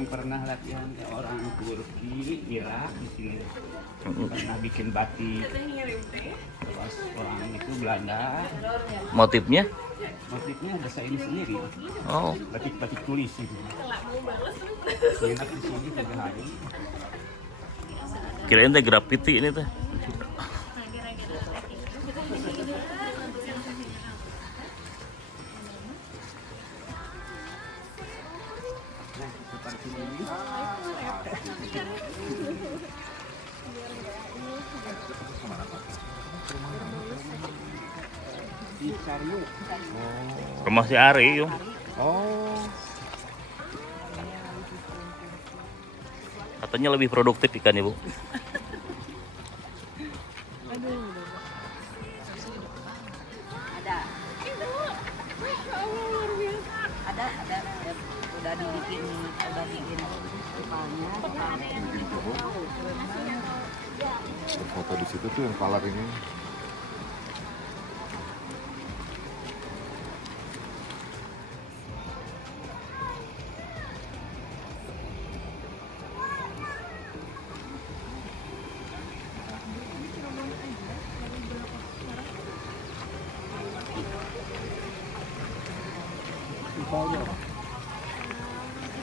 yang pernah latihan ke orang Turki, Irak di sini. Pernah bikin batik. Pas orang itu Belanda. Motifnya? Motifnya bahasa ini sendiri. Oh, Batik-batik tulis itu. Enak di sini 3 hari. kirain teh graffiti ini teh. Nah, seperti ini. Di Cariyuk. Rumah si Ari yung. Oh. Katanya lebih produktif ikan ibu. Ada udah dibikin kepalanya. Berfoto di situ tuh yang color ini.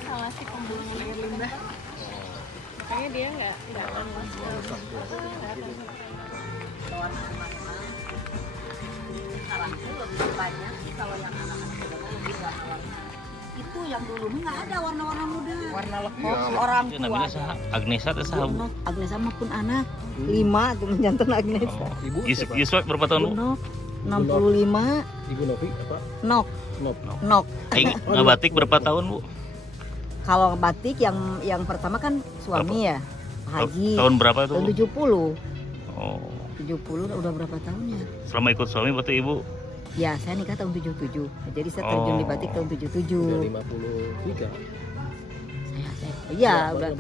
Salah sih pembuangan air limbah. Makanya dia nggak akan Sekarang tuh lebih banyak sih kalau yang anak-anak muda lebih gampang. Itu yang dulu nggak ada warna-warna muda. Warna lekok orang Itu tua. namanya saha? Agnesa atau saha? Bu? Agnesa maupun anak 5 tuh menjantan Agnesa. Ibu Yusuf berapa tahun bu? Nok 65. Ibu Novi apa? Nok. Nop. Nok. Aing ngebatik berapa tahun bu? Kalau batik yang pertama kan suami ya, Haji. Tahun berapa itu? Tahun Bu? 70. Oh, 70 udah berapa tahunnya? selama ikut suami berarti ibu? Ya, saya nikah tahun 77. Jadi saya terjun di batik tahun 77. 53. Iya, udah.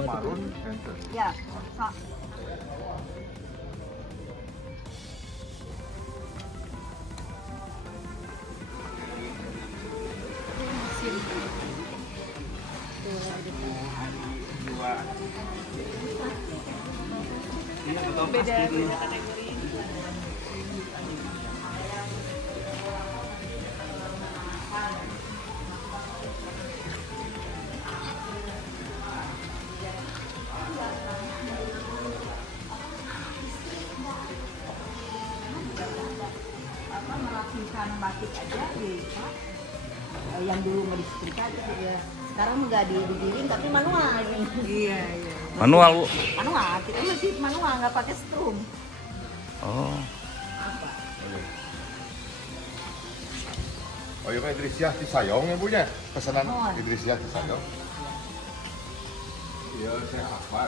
Ya, Iya, betul beda pasti. kategori. merapikan batik aja bisa. Yang dulu mau disetrika gitu ya. Sekarang nggak digiling tapi manual ini. Iya. Manual bu? Manual, kita masih manual nggak pakai strum. Oh, Oh iya kan Idrisiah Cisayong ya Bu nya. Pesanan Oh. Idrisiah Cisayong. Iya, saya Akbar.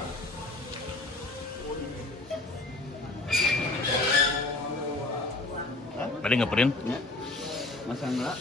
tadi ngeprint? Ya. Mas Angga.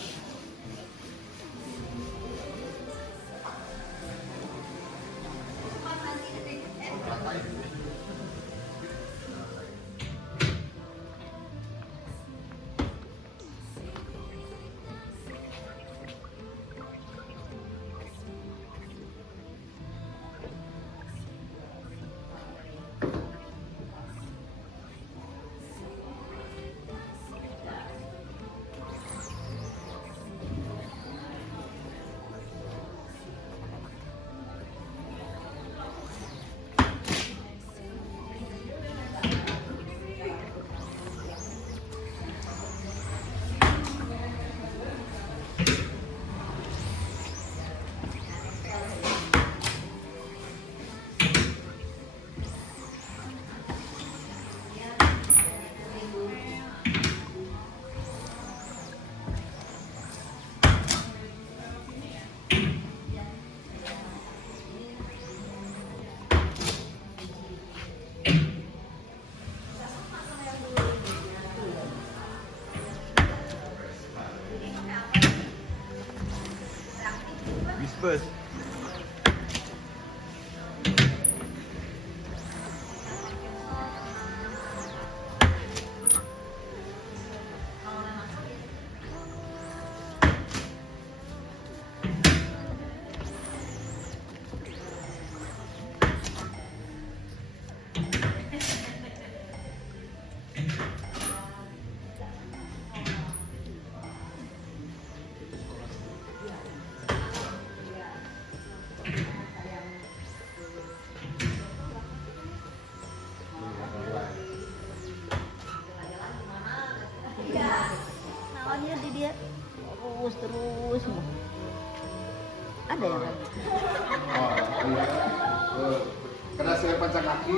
Bisbes. iya. Karena saya pancak kaki.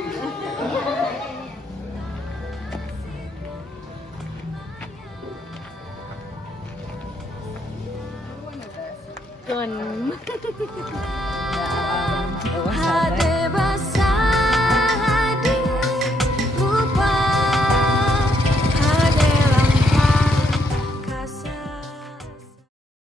Kun. Hati